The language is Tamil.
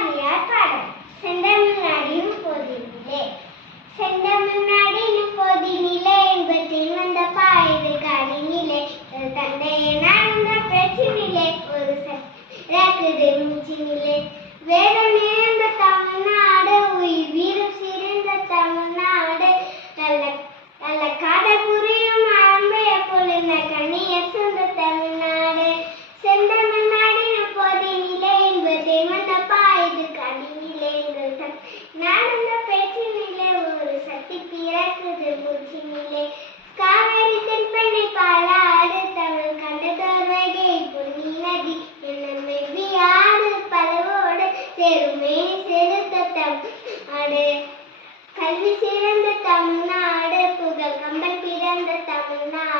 பாரதியார் பாடல். செந்தமிழ்நாடின் பொதினிலே செந்தமிழ்நாடின் பொதினிலே இன்பத்தின் வந்த பாயுது காடினிலே தந்தையை நடந்த பிரச்சினிலே ஒரு சக்குது மூச்சினிலே வேதம் நிறைந்த தமிழ்நாடு உயிர் வீரம் சிறந்த தமிழ்நாடு நல்ல நல்ல காதல் புரியும் அன்பைய பொழுந்த கண்ணியர் சொந்த தமிழ்நாடு செந்தமிழ்நாடின் பொதினிலே இன்பத்தின் வந்த பாயுது காடினிலே நடந்த பேச்சினிலே ஒரு சக்தி பிறக்குது மூச்சினிலே காவேரி தென்பெண்ணை பாலாடு தமிழ் கண்டதோர் வைகை பொன்னி நதி என்ன மெவ்வி ஆறு பலவோடு சேருமே செலுத்த தமிழ்நாடு கல்வி சிறந்த தமிழ்நாடு புகழ் கம்பன் பிறந்த தமிழ்நாடு